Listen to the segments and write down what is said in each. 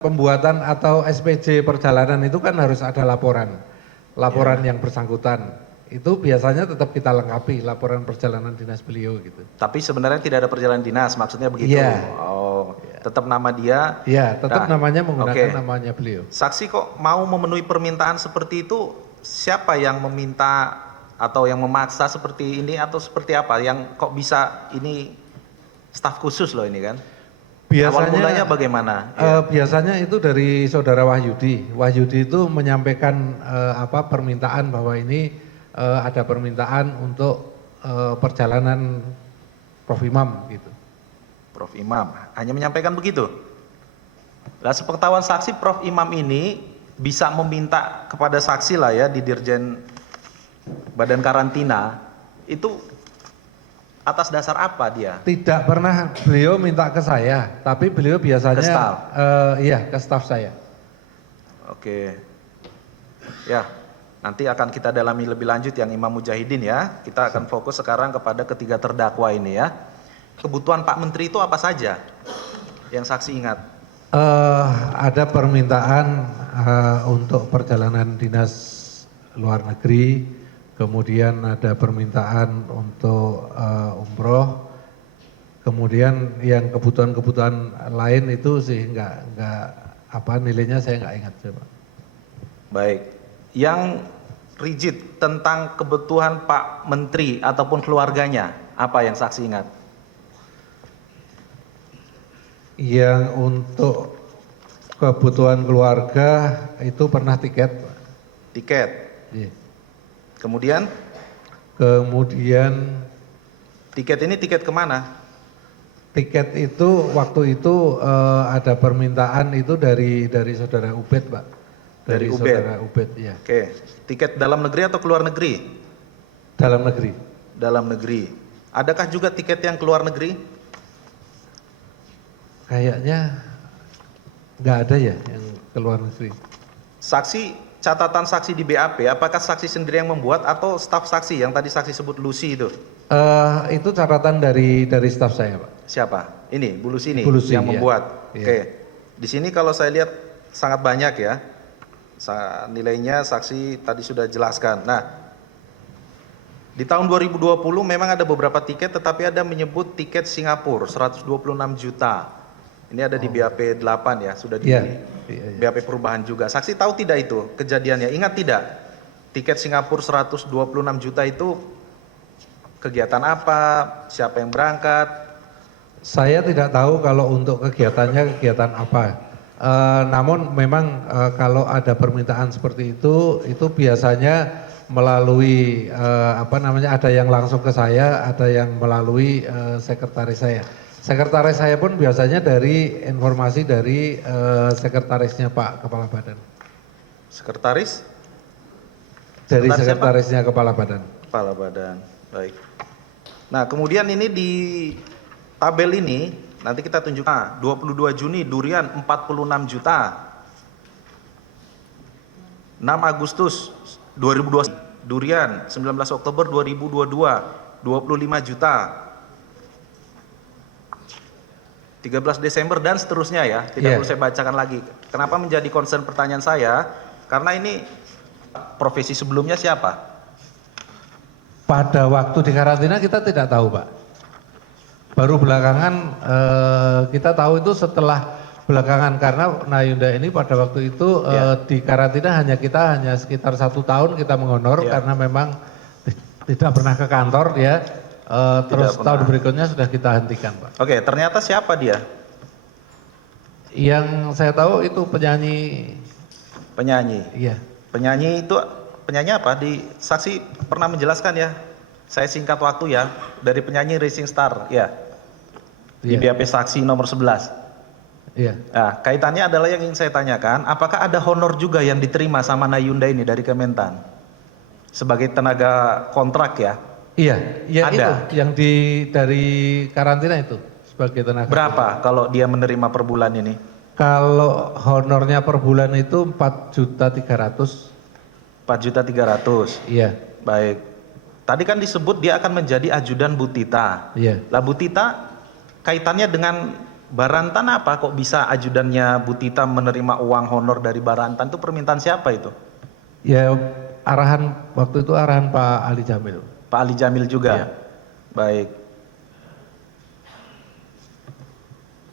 Pembuatan atau SPJ perjalanan itu kan harus ada laporan yang bersangkutan. Itu biasanya tetap kita lengkapi laporan perjalanan dinas beliau gitu. Tapi sebenarnya tidak ada perjalanan dinas, maksudnya begitu? Iya. Oh, tetap nama dia? Iya, tetap namanya menggunakan oke. namanya beliau. Saksi kok mau memenuhi permintaan seperti itu, siapa yang meminta atau yang memaksa seperti ini atau seperti apa? Yang kok bisa ini staf khusus loh ini kan? Awal mulanya bagaimana? Biasanya itu dari saudara Wahyudi. Wahyudi itu menyampaikan permintaan bahwa ini ada permintaan untuk perjalanan Prof Imam gitu. Prof Imam hanya menyampaikan begitu. Lah sepengetahuan saksi, Prof Imam ini bisa meminta kepada saksi lah ya di Dirjen Badan Karantina itu atas dasar apa dia? Tidak pernah beliau minta ke saya, tapi beliau biasanya ke staf. Ke staf saya. Oke. Ya, nanti akan kita dalami lebih lanjut yang Imam Mujahidin ya. Kita akan fokus sekarang kepada ketiga terdakwa ini ya. Kebutuhan Pak Menteri itu apa saja yang saksi ingat? Ada permintaan untuk perjalanan dinas luar negeri, kemudian ada permintaan untuk umroh, kemudian yang kebutuhan-kebutuhan lain itu sih nggak nilainya saya nggak ingat coba. Baik, yang rigid tentang kebutuhan Pak Menteri ataupun keluarganya apa yang saksi ingat? Yang untuk kebutuhan keluarga itu pernah tiket. Tiket. Yeah. Kemudian tiket ini tiket kemana? Tiket itu waktu itu ada permintaan itu dari saudara Ubed, Pak. Dari Ubed. Saudara Ubed, ya. Oke. Tiket dalam negeri atau keluar negeri? Dalam negeri. Dalam negeri. Adakah juga tiket yang keluar negeri? Kayaknya nggak ada ya yang keluar negeri. Saksi, catatan saksi di BAP, apakah saksi sendiri yang membuat atau staf saksi yang tadi saksi sebut Lucy itu? Itu catatan dari staf saya, Pak. Siapa? Ini, Bu Lucy ini Bu Lucy, yang membuat. Iya. Oke. Di sini kalau saya lihat sangat banyak ya. Nilainya saksi tadi sudah jelaskan. Nah, di tahun 2020 memang ada beberapa tiket, tetapi ada menyebut tiket Singapura 126 juta. Ini ada di BAP 8 ya, sudah di BAP perubahan juga. Saksi tahu tidak itu kejadiannya? Ingat tidak? Tiket Singapura 126 juta itu kegiatan apa? Siapa yang berangkat? Saya tidak tahu kalau untuk kegiatannya kegiatan apa. Namun memang kalau ada permintaan seperti itu biasanya melalui ada yang langsung ke saya, ada yang melalui sekretaris saya. Sekretaris saya pun biasanya dari informasi dari sekretarisnya Pak Kepala Badan. Sekretaris? Dari sekretarisnya Kepala Badan. Kepala Badan, baik. Nah kemudian ini di tabel ini nanti kita tunjukkan 22 Juni durian 46 juta. 6 Agustus 2020 durian, 19 Oktober 2022 25 juta. 13 Desember dan seterusnya ya, tidak perlu saya bacakan lagi. Kenapa menjadi concern pertanyaan saya? Karena ini profesi sebelumnya siapa? Pada waktu di karantina kita tidak tahu, Pak. Baru belakangan kita tahu itu setelah belakangan, karena Nayunda ini pada waktu itu di karantina hanya sekitar 1 tahun kita menghonor karena memang tidak pernah ke kantor ya. Terus tahun berikutnya sudah kita hentikan, Pak. Oke, ternyata siapa dia? Yang saya tahu itu penyanyi. Penyanyi? Iya. Penyanyi itu, penyanyi apa? Di saksi pernah menjelaskan ya, saya singkat waktu ya, dari penyanyi Rising Star ya, di BAP saksi nomor 11. Iya. Nah, kaitannya adalah yang ingin saya tanyakan, apakah ada honor juga yang diterima sama Nayunda ini dari Kementan? Sebagai tenaga kontrak ya? Iya, ada. Itu yang dari karantina itu sebagai tenaga. Berapa kalau dia menerima per bulan ini? Kalau honornya per bulan itu 4.300.000. 4.300.000. Iya. Baik. Tadi kan disebut dia akan menjadi ajudan Bu Tita. Iya. Lah Bu Tita kaitannya dengan Barantan apa kok bisa ajudannya Bu Tita menerima uang honor dari Barantan, itu permintaan siapa itu? Ya arahan waktu itu arahan Pak Ali Jamil. Pak Ali Jamil juga. Iya. Baik.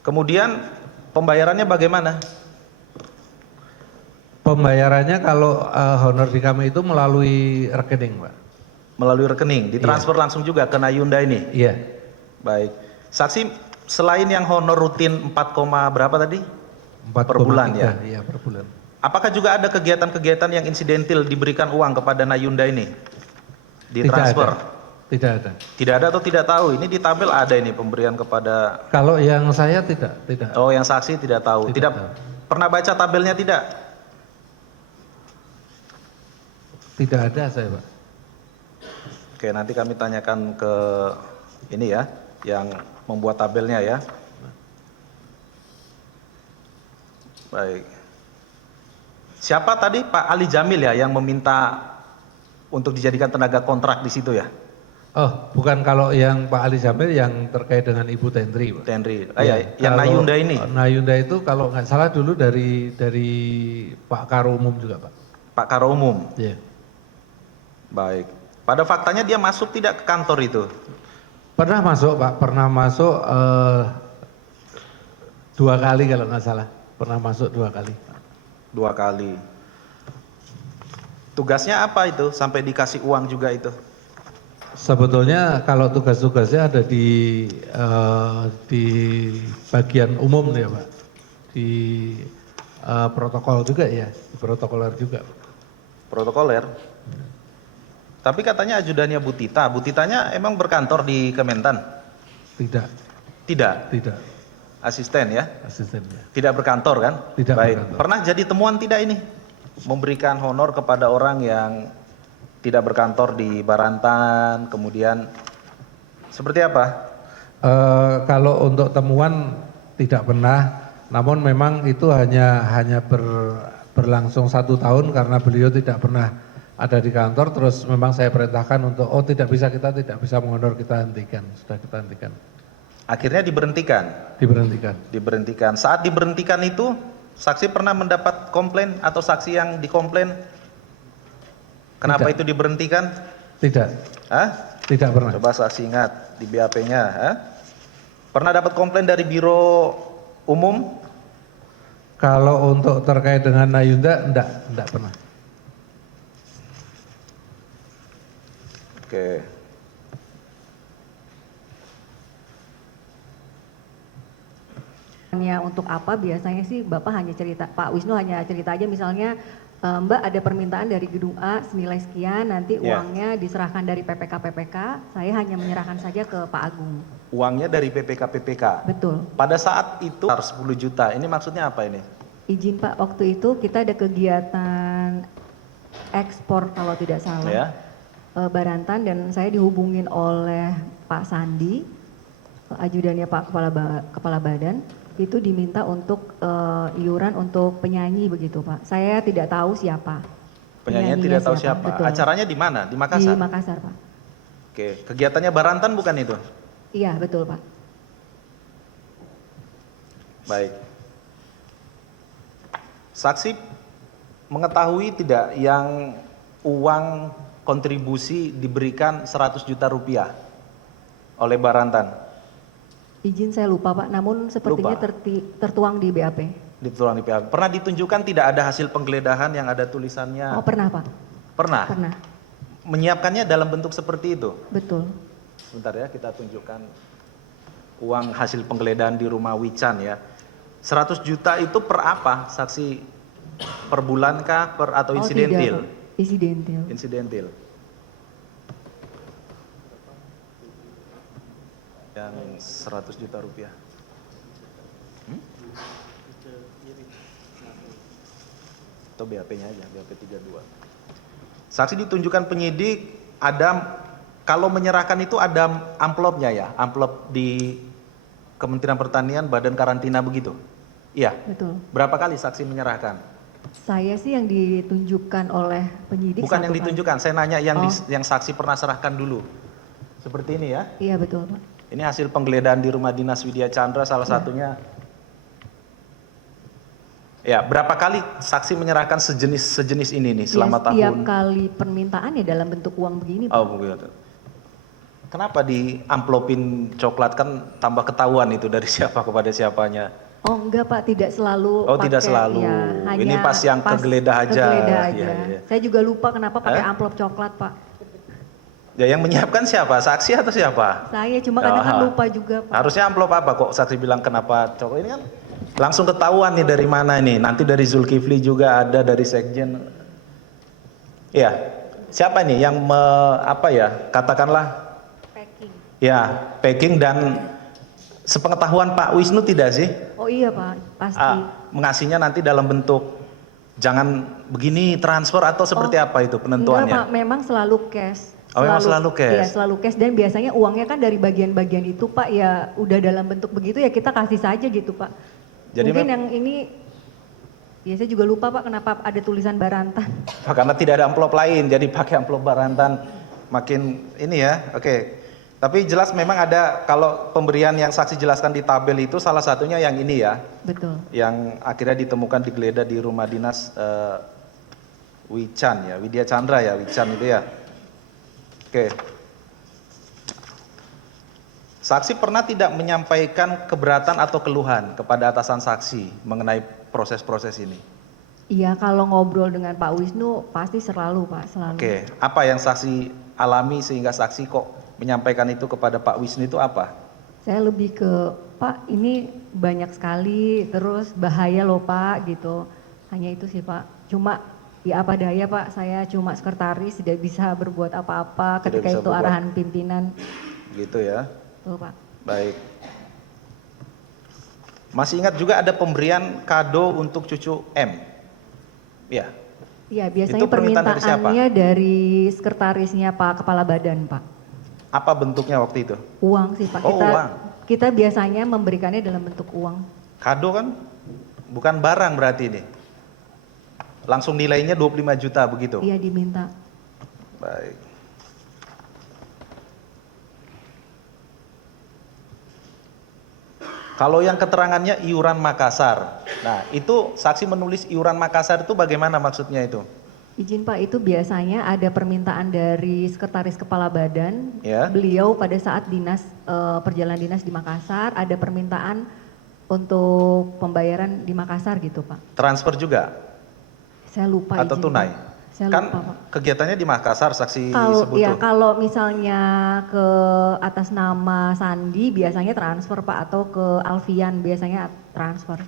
Kemudian pembayarannya bagaimana? Pembayarannya kalau honor di kami itu melalui rekening, Pak. Melalui rekening, ditransfer langsung juga ke Nayunda ini. Iya. Baik. Saksi, selain yang honor rutin 4, berapa tadi? 4,3, Per bulan ya? Iya, per bulan. Apakah juga ada kegiatan-kegiatan yang insidentil diberikan uang kepada Nayunda ini? Tidak Ditransfer? ada. Tidak ada. Tidak ada atau tidak tahu? Ini di tabel ada ini pemberian kepada... Kalau yang saya tidak. Oh, yang saksi tidak tahu. Tidak Tidak tahu. pernah baca tabelnya tidak? Tidak ada saya, Pak. Oke, nanti kami tanyakan ke ini ya, yang membuat tabelnya ya. Baik. Siapa tadi Pak Ali Jamil ya yang meminta untuk dijadikan tenaga kontrak di situ ya? Oh, bukan kalau yang Pak Ali Jamil yang terkait dengan Ibu Tendri, Pak. Tendri. Ya, Yang kalau Nayunda ini. Nayunda itu kalau nggak salah dulu dari Pak Karo Umum juga, Pak. Pak Karo Umum. Iya. Baik. Pada faktanya dia masuk tidak ke kantor itu? Pernah masuk, Pak. Pernah masuk 2 kali kalau nggak salah. Pernah masuk 2 kali. 2 kali. Tugasnya apa itu sampai dikasih uang juga itu? Sebetulnya kalau tugas-tugasnya ada di bagian umum ya, Pak. Di protokol juga ya, di protokoler juga. Protokoler. Tapi katanya ajudannya Bu Tita. Bu Titanya emang berkantor di Kementan? Tidak, Tidak. tidak. Asisten ya? Asistennya. Tidak berkantor kan? Tidak Baik. berkantor. Pernah jadi temuan tidak ini? Memberikan honor kepada orang yang tidak berkantor di Barantan, kemudian seperti apa? Kalau untuk temuan tidak pernah, namun memang itu hanya berlangsung 1 tahun karena beliau tidak pernah ada di kantor, terus memang saya perintahkan untuk kita tidak bisa menghonor, kita hentikan, sudah kita hentikan. Akhirnya diberhentikan. Diberhentikan. Saat diberhentikan itu, saksi pernah mendapat komplain atau saksi yang dikomplain? Kenapa Tidak. itu diberhentikan? Tidak, Hah? tidak pernah. Coba saksi ingat di BAP-nya. Pernah dapat komplain dari Biro Umum? Kalau untuk terkait dengan Nayunda, enggak pernah. Oke. Untuk apa biasanya sih Bapak hanya cerita, Pak Wisnu hanya cerita aja misalnya Mbak ada permintaan dari gedung A senilai sekian, nanti Ya. uangnya diserahkan dari PPK, saya hanya menyerahkan saja ke Pak Agung. Uangnya dari PPK. Betul. Pada saat itu 10 juta. Ini maksudnya apa ini? Izin Pak, waktu itu kita ada kegiatan ekspor kalau tidak salah. Ya. Barantan dan saya dihubungin oleh Pak Sandi, ajudannya Pak Kepala Badan, itu diminta untuk iuran untuk penyanyi begitu Pak. Saya tidak tahu siapa. Penyanyinya Penyanyinya tidak tahu siapa. Betul. Acaranya di mana? Di Di Makassar? Makassar Pak. Oke. Kegiatannya Barantan bukan itu? Iya betul Pak. Baik. Saksi mengetahui tidak yang uang kontribusi diberikan 100 juta rupiah oleh Barantan? Izin saya lupa Pak, namun sepertinya Lupa. tertuang di BAP. Dituang di PH. Pernah ditunjukkan tidak ada hasil penggeledahan yang ada tulisannya? Oh pernah Pak, Pernah? pernah. Menyiapkannya dalam bentuk seperti itu? Betul. Sebentar ya, kita tunjukkan uang hasil penggeledahan di rumah Wican ya. 100 juta itu per apa? Saksi per bulan kah atau Oh, insidentil? tidak, Pak. Insidentil. Insidentil. Yang 100 juta rupiah. Atau BAP-nya aja, BAP 32. Saksi ditunjukkan penyidik ada, kalau menyerahkan itu ada amplopnya ya, amplop di Kementerian Pertanian, Badan Karantina begitu? Iya. Betul. Berapa kali saksi menyerahkan? Saya sih yang ditunjukkan oleh penyidik. Bukan yang 1 kali. ditunjukkan, saya nanya yang Oh. yang saksi pernah serahkan dulu. Seperti ini ya. Iya betul Pak. Ini hasil penggeledahan di rumah dinas Widya Chandra salah satunya. Ya, berapa kali saksi menyerahkan sejenis ini nih selama Setiap tahun? kali permintaan ya dalam bentuk uang begini, Pak. Oh, begitu. Kenapa di amplopin coklat, kan tambah ketahuan itu dari siapa kepada siapanya? Oh enggak Pak, tidak selalu. Oh, tidak selalu. Ini pas yang kegeledah aja. Kegeledah aja. Iya, iya. Saya juga lupa kenapa pakai Hah? amplop coklat Pak. Ya, yang menyiapkan siapa? Saksi atau siapa? Saya cuma kadang kan Aha. lupa juga Pak. Harusnya amplop apa kok saksi bilang kenapa coklat? Ini kan langsung ketahuan nih dari mana ini. Nanti dari Zulkifli juga ada, dari Sekjen. Iya. Siapa nih yang katakanlah Packing. ya packing, dan sepengetahuan Pak Wisnu tidak sih? Oh iya Pak, pasti. Mengasihnya nanti dalam bentuk jangan begini transfer atau seperti apa itu penentuannya? Enggak Pak, memang selalu cash. Oh, memang selalu cash. Iya, selalu cash, dan biasanya uangnya kan dari bagian-bagian itu Pak, ya udah dalam bentuk begitu ya kita kasih saja gitu Pak. Jadi Mungkin yang ini, ya saya juga lupa Pak kenapa ada tulisan Barantan. Karena tidak ada amplop lain, jadi pakai amplop Barantan. Makin ini ya, oke. Tapi jelas memang ada, kalau pemberian yang saksi jelaskan di tabel itu salah satunya yang ini ya. Betul. Yang akhirnya ditemukan digeledah di rumah dinas Wichan ya, Widya Chandra ya, Wichan itu ya. Oke. Saksi pernah tidak menyampaikan keberatan atau keluhan kepada atasan saksi mengenai proses-proses ini? Iya, kalau ngobrol dengan Pak Wisnu pasti selalu Pak, selalu. Oke, apa yang saksi alami sehingga saksi kok menyampaikan itu kepada Pak Wisnu itu apa? Saya lebih ke, Pak ini banyak sekali, terus bahaya loh Pak gitu. Hanya itu sih Pak. Cuma ya apa daya Pak, saya cuma sekretaris, tidak bisa berbuat apa-apa Tidak ketika bisa itu berbuat. arahan pimpinan. Gitu ya. Tuh Pak. Baik. Masih ingat juga ada pemberian kado untuk cucu M? Ya. Iya, biasanya Itu permintaan dari siapa? permintaannya dari sekretarisnya Pak Kepala Badan Pak. Apa bentuknya waktu itu? Uang sih Pak. Oh, uang. Kita biasanya memberikannya dalam bentuk uang. Kado kan bukan barang berarti ini. Langsung nilainya 25 juta begitu. Iya, diminta. Baik. Kalau yang keterangannya iuran Makassar. Nah, itu saksi menulis iuran Makassar itu bagaimana maksudnya itu? Izin Pak, itu biasanya ada permintaan dari sekretaris kepala badan. Ya. Beliau pada saat perjalanan dinas di Makassar ada permintaan untuk pembayaran di Makassar gitu Pak. Transfer juga Saya lupa atau izin, tunai? Pak. Saya Kan lupa Pak. kegiatannya di Makassar saksi Kalau sebut ya tuh. kalau misalnya ke atas nama Sandi biasanya transfer Pak, atau ke Alfian biasanya transfer.